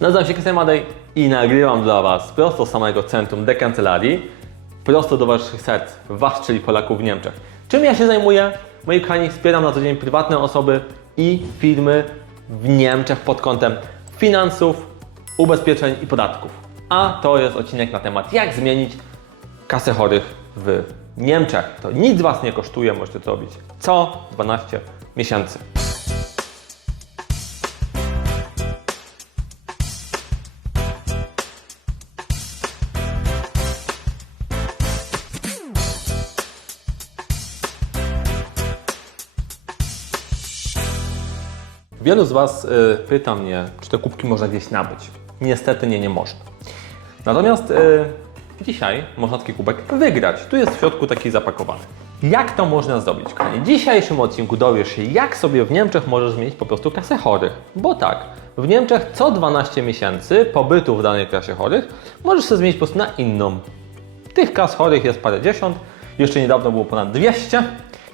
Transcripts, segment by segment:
Nazywam się Krystian Madej i nagrywam dla Was prosto z samego centrum dekancelarii, prosto do Waszych serc, Was, czyli Polaków w Niemczech. Czym ja się zajmuję? Moi kochani, wspieram na co dzień prywatne osoby i firmy w Niemczech pod kątem finansów, ubezpieczeń i podatków. A to jest odcinek na temat jak zmienić kasę chorych w Niemczech. To nic Was nie kosztuje, możecie to robić co 12 miesięcy. Wielu z Was y, pyta mnie, czy te kubki można gdzieś nabyć. Niestety nie, nie można. Natomiast y, dzisiaj można taki kubek wygrać. Tu jest w środku taki zapakowany. Jak to można zrobić, kochani? W dzisiejszym odcinku dowiesz się, jak sobie w Niemczech możesz zmienić po prostu kasę chorych. Bo tak, w Niemczech co 12 miesięcy pobytu w danej klasie chorych możesz sobie zmienić po prostu na inną. Tych kas chorych jest parędziesiąt, jeszcze niedawno było ponad 200.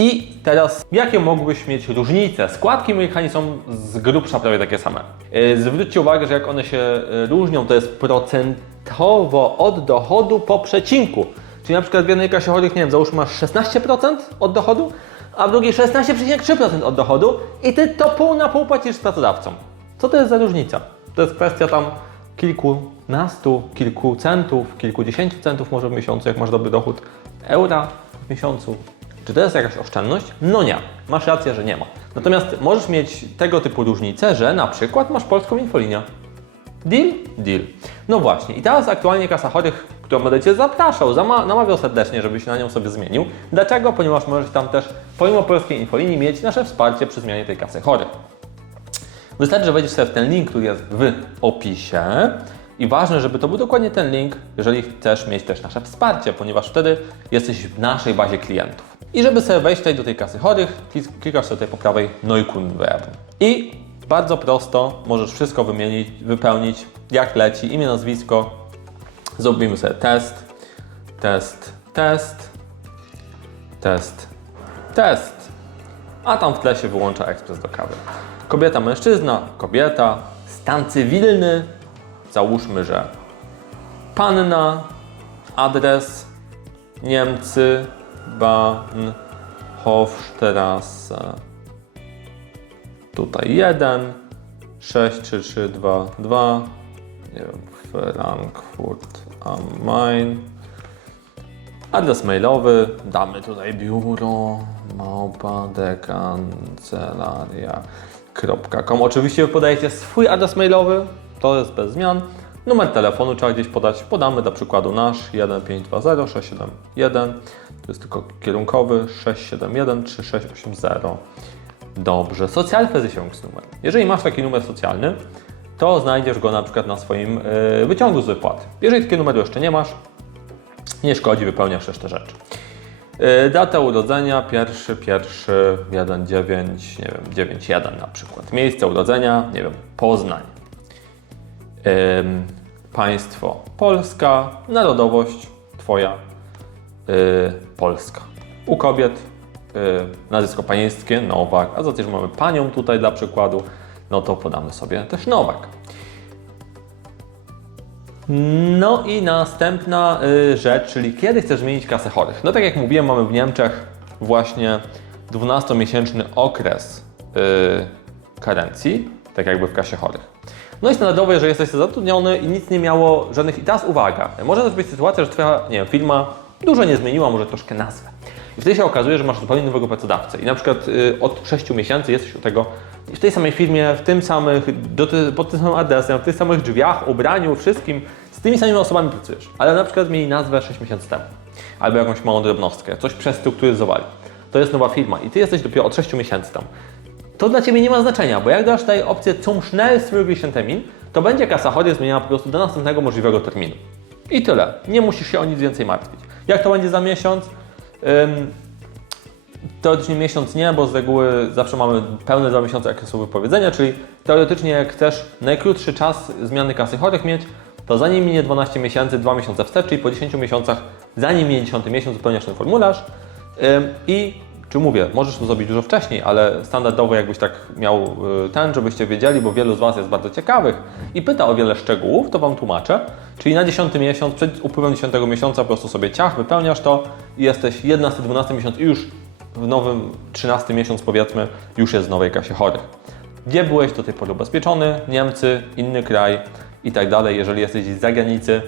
I teraz, jakie mogłybyś mieć różnice? Składki mechani są z grubsza prawie takie same. Yy, Zwróćcie uwagę, że jak one się yy, różnią, to jest procentowo od dochodu po przecinku. Czyli na przykład w jednej klasie chorych, nie wiem, załóżmy masz 16% od dochodu, a w drugiej 16,3% od dochodu i ty to pół na pół płacisz pracodawcą. Co to jest za różnica? To jest kwestia tam kilkunastu, kilku centów, kilkudziesięciu centów może w miesiącu, jak masz dobry dochód, eura w miesiącu. Czy to jest jakaś oszczędność? No nie. Masz rację, że nie ma. Natomiast możesz mieć tego typu różnice, że na przykład masz polską infolinię. Deal? Deal. No właśnie. I teraz aktualnie kasa chorych, którą będę Cię zapraszał, namawiał serdecznie, żebyś na nią sobie zmienił. Dlaczego? Ponieważ możesz tam też, pomimo polskiej infolinii, mieć nasze wsparcie przy zmianie tej kasy chorych. Wystarczy, że wejdziesz sobie w ten link, który jest w opisie. I ważne, żeby to był dokładnie ten link, jeżeli chcesz mieć też nasze wsparcie, ponieważ wtedy jesteś w naszej bazie klientów. I żeby sobie wejść tutaj do tej kasy chorych, klik- klikasz sobie tutaj po prawej Neukunwerben. I bardzo prosto możesz wszystko wymienić, wypełnić jak leci, imię, nazwisko. Zrobimy sobie test, test, test, test, test a tam w tle się wyłącza ekspres do kawy. Kobieta, mężczyzna, kobieta, stan cywilny, załóżmy, że panna, adres Niemcy, Bahnhofstrasse. Tutaj 1, 6, 3, 3, 2, 2, nie wiem, Frankfurt am Main. Adres mailowy, damy tutaj biuro małpa dekancelaria.com. Oczywiście podajecie swój adres mailowy, to jest bez zmian. Numer telefonu trzeba gdzieś podać. Podamy dla przykładu nasz 1520 671. To jest tylko kierunkowy 671 3680. Dobrze. Sozialversicherungsnumer. Jeżeli masz taki numer socjalny, to znajdziesz go na przykład na swoim y, wyciągu z wypłaty. Jeżeli takiego numeru jeszcze nie masz, nie szkodzi, wypełniasz resztę rzeczy. Yy, Data urodzenia, pierwszy, pierwszy, 1, 9, nie wiem, 9, 1 na przykład. Miejsce urodzenia, nie wiem, Poznań. Państwo Polska, narodowość Twoja yy, Polska. U kobiet yy, nazwisko panieńskie Nowak, a za to, że mamy panią tutaj dla przykładu, no to podamy sobie też Nowak. No i następna y, rzecz, czyli kiedy chcesz zmienić kasę chorych. No tak jak mówiłem, mamy w Niemczech właśnie 12-miesięczny okres y, karencji, tak jakby w kasie chorych. No i standardowo, jeżeli jesteś zatrudniony i nic nie miało żadnych... I teraz uwaga, może też być sytuacja, że Twoja nie wiem, firma dużo nie zmieniła, może troszkę nazwę. I wtedy się okazuje, że masz zupełnie nowego pracodawcę. I na przykład y, od 6 miesięcy jesteś u tego w tej samej firmie, w tym samych, do, pod tym samym adresem, w tych samych drzwiach, ubraniu, wszystkim, z tymi samymi osobami pracujesz. Ale na przykład zmieni nazwę 6 miesięcy temu. Albo jakąś małą drobnostkę, coś przestrukturyzowali. To jest nowa firma i Ty jesteś dopiero od 6 miesięcy tam. To dla Ciebie nie ma znaczenia, bo jak dasz tutaj opcję zum schnellstmöglichen Termin, to będzie kasa chorych zmieniała po prostu do następnego możliwego terminu. I tyle. Nie musisz się o nic więcej martwić. Jak to będzie za miesiąc? Teoretycznie miesiąc nie, bo z reguły zawsze mamy pełne dwa miesiące okresu wypowiedzenia, czyli teoretycznie jak chcesz najkrótszy czas zmiany kasy chorych mieć, to zanim minie 12 miesięcy, 2 miesiące wstecz, czyli po 10 miesiącach, zanim minie 10 miesiąc, wypełniasz ten formularz i Czy mówię, możesz to zrobić dużo wcześniej, ale standardowo jakbyś tak miał y, ten, żebyście wiedzieli, bo wielu z Was jest bardzo ciekawych i pyta o wiele szczegółów, to Wam tłumaczę. Czyli na 10 miesiąc, przed upływem 10 miesiąca po prostu sobie ciach, wypełniasz to i jesteś 11, 12 miesiąc i już w nowym 13 miesiąc powiedzmy już jest w nowej kasie chorych. Gdzie byłeś do tej pory ubezpieczony? Niemcy, inny kraj i tak dalej. Jeżeli jesteś z zagranicy,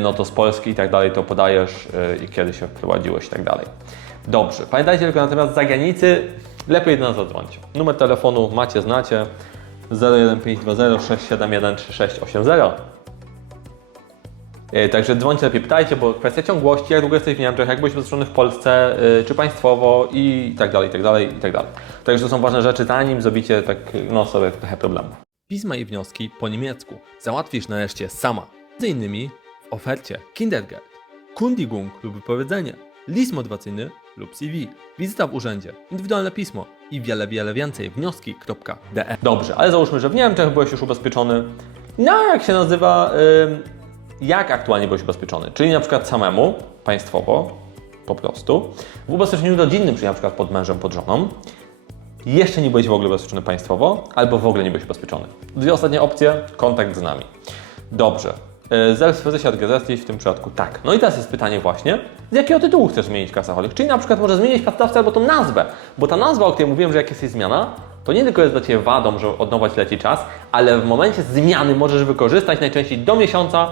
no to z Polski i tak dalej to podajesz y, i kiedy się wprowadziłeś i tak dalej. Dobrze, pamiętajcie tylko natomiast zagranicy lepiej do nas zadzwońcie. Numer telefonu macie, znacie 01520 671 3680. Yy, Także dzwońcie lepiej, pytajcie, bo kwestia ciągłości, jak długo jesteś w Niemczech, jak byłeś ubezpieczony w Polsce, yy, czy państwowo i tak dalej, i tak dalej, i tak dalej. Także to są ważne rzeczy, zanim zrobicie tak, no sobie trochę problemu. Pisma i wnioski po niemiecku załatwisz nareszcie sama. Między innymi w ofercie Kindergeld, Kundigung lub wypowiedzenie, list motywacyjny lub CV, wizyta w urzędzie, indywidualne pismo i wiele, wiele więcej. Wnioski.de Dobrze, ale załóżmy, że w Niemczech byłeś już ubezpieczony. No, jak się nazywa, jak aktualnie byłeś ubezpieczony? Czyli na przykład samemu, państwowo, po prostu, w ubezpieczeniu rodzinnym, czyli na przykład pod mężem, pod żoną, jeszcze nie byłeś w ogóle ubezpieczony państwowo, albo w ogóle nie byłeś ubezpieczony. Dwie ostatnie opcje, kontakt z nami. Dobrze. E, Selbstversichert gesetzlich w tym przypadku tak. No i teraz jest pytanie właśnie, z jakiego tytułu chcesz zmienić chorych? Czyli na przykład może zmienić pracodawcę albo tą nazwę, bo ta nazwa, o której mówiłem, że jak jest jej zmiana, to nie tylko jest dla Ciebie wadą, że od nowa Ci leci czas, ale w momencie zmiany możesz wykorzystać najczęściej do miesiąca,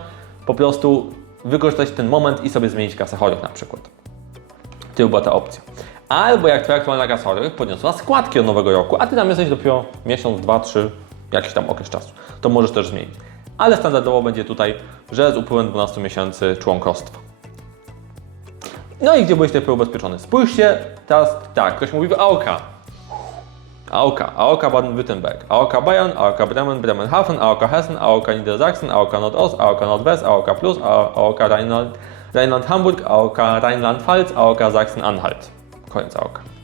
po prostu wykorzystać ten moment i sobie zmienić chorych na przykład. To była ta opcja. Albo jak Twoja aktualna kasa chorych podniosła składki od nowego roku, a Ty tam jesteś dopiero miesiąc, dwa, trzy, jakiś tam okres czasu, to możesz też zmienić. Ale standardowo będzie tutaj, że z upływem 12 miesięcy członkostwa. No i gdzie byłeś najpierw ubezpieczony? Spójrzcie teraz, tak, ktoś mówi w AOK. AOK, AOK Baden-Württemberg, AOK Bayern, AOK Bremen, Bremenhaven, AOK Hessen, AOK Niedersachsen, AOK Nordost, AOK Nordwest, AOK Plus, AOK Rheinland, Rheinland-Hamburg, AOK Rheinland-Pfalz, AOK Sachsen-Anhalt. Koniec AOK.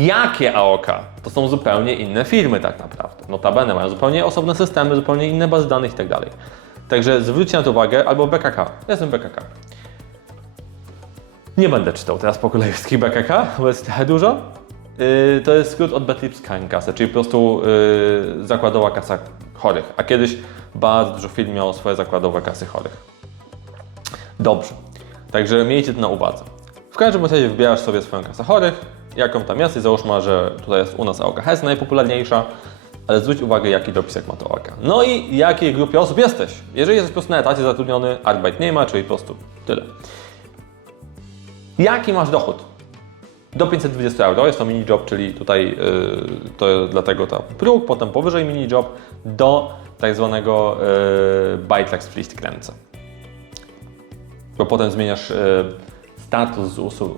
Jakie AOK? To są zupełnie inne firmy tak naprawdę. Notabene mają zupełnie osobne systemy, zupełnie inne bazy danych i tak. Także zwróćcie na to uwagę, albo BKK. Ja jestem BKK. Nie będę czytał teraz po kolei wszystkich BKK, bo jest trochę dużo. Yy, to jest skrót od Betriebskrankenkasse, czyli po prostu yy, zakładowa kasa chorych. A kiedyś bardzo dużo firm miało swoje zakładowe kasy chorych. Dobrze, także miejcie to na uwadze. W każdym razie wybierasz sobie swoją kasę chorych, jaką tam jest i załóżmy, że tutaj jest u nas AOK Hess najpopularniejsza, ale zwróć uwagę, jaki dopisek ma to AOK. No i jakiej grupie osób jesteś. Jeżeli jesteś po prostu na etacie zatrudniony, Arbeit nie ma, czyli po prostu tyle. Jaki masz dochód? Do 520 euro jest to mini job, czyli tutaj yy, to dlatego ta próg, potem powyżej mini job do tak zwanego yy, Beitragspflichtgrenze. Bo potem zmieniasz yy, status z,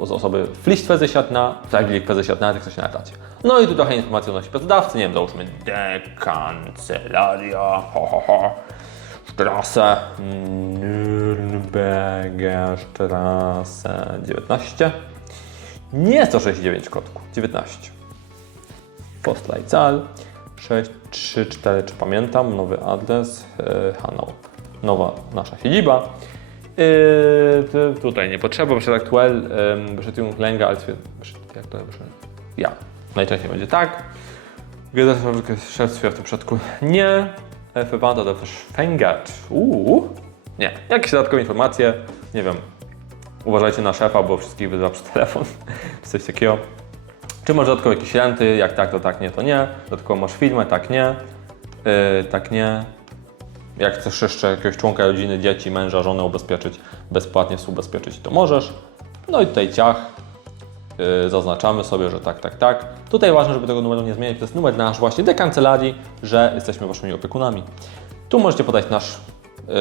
z osoby Pflichtversichert na Freiwillig na tych, ktoś na etacie. No i tu trochę informacji odnośnie pracodawcy, nie wiem, załóżmy dekancelaria, ho, ho, ho. Strasse, Nürnberger Strasse 19. Nie 169 kotku, 19. Postleitzahl 634, czy pamiętam, nowy adres, yy, Hanau. Nowa nasza siedziba. Yy, tu- tutaj nie potrzeba, przed aktuell, yy, Bestätigung länger als wir, Bestätigung- jak to? Ja. Najczęściej będzie tak. Geschäftsführer w tym przypadku nie. Verwandt oder verschwängert. Uuu. Nie. Jakieś dodatkowe informacje, nie wiem. Uważajcie na szefa, bo wszystkich wyzywa przez telefon, coś takiego. Czy masz dodatkowo jakieś renty? Jak tak, to tak, nie, to nie. Dodatkowo masz firmę? Tak, nie. Yy, tak, nie. Jak chcesz jeszcze jakiegoś członka rodziny, dzieci, męża, żonę ubezpieczyć, bezpłatnie współbezpieczyć, to możesz. No i tutaj ciach. Yy, zaznaczamy sobie, że tak, tak, tak. Tutaj ważne, żeby tego numeru nie zmieniać. To jest numer nasz właśnie do kancelarii, że jesteśmy waszymi opiekunami. Tu możecie podać nasz yy,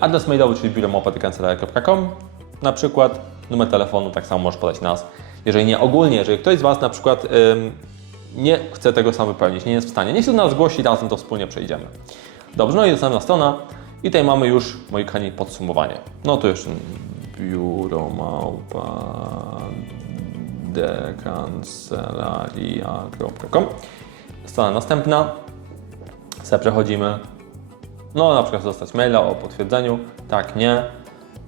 adres mailowy, czyli biuromopatykancelaria.com na przykład. Numer telefonu, tak samo możesz podać nas. Jeżeli nie ogólnie, jeżeli ktoś z Was na przykład ym, nie chce tego sam wypełnić, nie jest w stanie, niech się do nas zgłosi, razem to wspólnie przejdziemy. Dobrze, no i następna strona. I tutaj mamy już, moi kochani, podsumowanie. No to jeszcze biuro małpa dekancelaria.com Strona następna. Se przechodzimy. No na przykład dostać maila o potwierdzeniu. Tak, nie.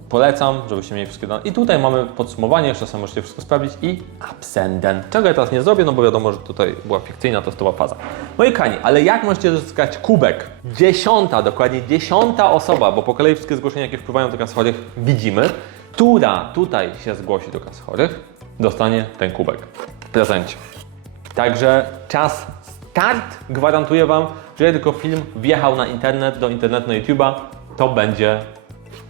Polecam, żebyście mieli wszystkie dane. I tutaj mamy podsumowanie, jeszcze sobie możecie wszystko sprawdzić i absenden. Czego ja teraz nie zrobię, no bo wiadomo, że tutaj była fikcyjna testowa faza. Moi kochani, ale jak możecie zyskać kubek? Dziesiąta, dokładnie dziesiąta osoba, bo po kolei wszystkie zgłoszenia, jakie wpływają do kas chorych, widzimy, która tutaj się zgłosi do kas chorych, dostanie ten kubek w prezencie. Także czas start gwarantuję Wam, że jak tylko film wjechał na internet, do internetu na YouTube'a, to będzie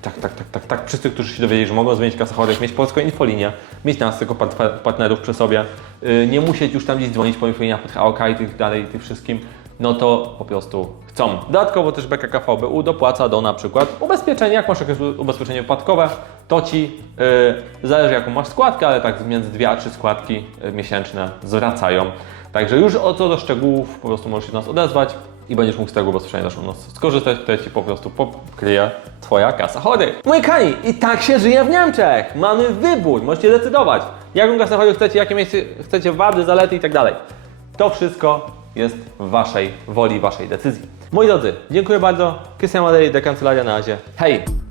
tak, tak, tak, tak, tak. Wszyscy, którzy się dowiedzieli, że mogą zmienić kasę chorych, mieć polską infolinię, mieć nas part- partnerów przy sobie, yy, nie musieć już tam gdzieś dzwonić po infoliniach pod HOK i tych dalej, tych wszystkim, no to po prostu chcą. Dodatkowo też BKKVBU dopłaca do na przykład ubezpieczenia, jak masz jakieś ubezpieczenie wypadkowe, to Ci, yy, zależy jaką masz składkę, ale tak między dwie a trzy składki yy, miesięczne zwracają. Także już o co do szczegółów po prostu możesz się do nas odezwać i będziesz mógł z tego ubezpieczenia też u nas skorzystać, które Ci po prostu pokryje Twoja kasa chorych. Moi kani, i tak się żyje w Niemczech. Mamy wybór, możecie decydować, jaką kasę chorych chcecie, jakie miejsce chcecie, wady, zalety i tak dalej. To wszystko jest w Waszej woli, Waszej decyzji. Moi drodzy, dziękuję bardzo. Krystian Madej, de Kancelaria na razie. Hej!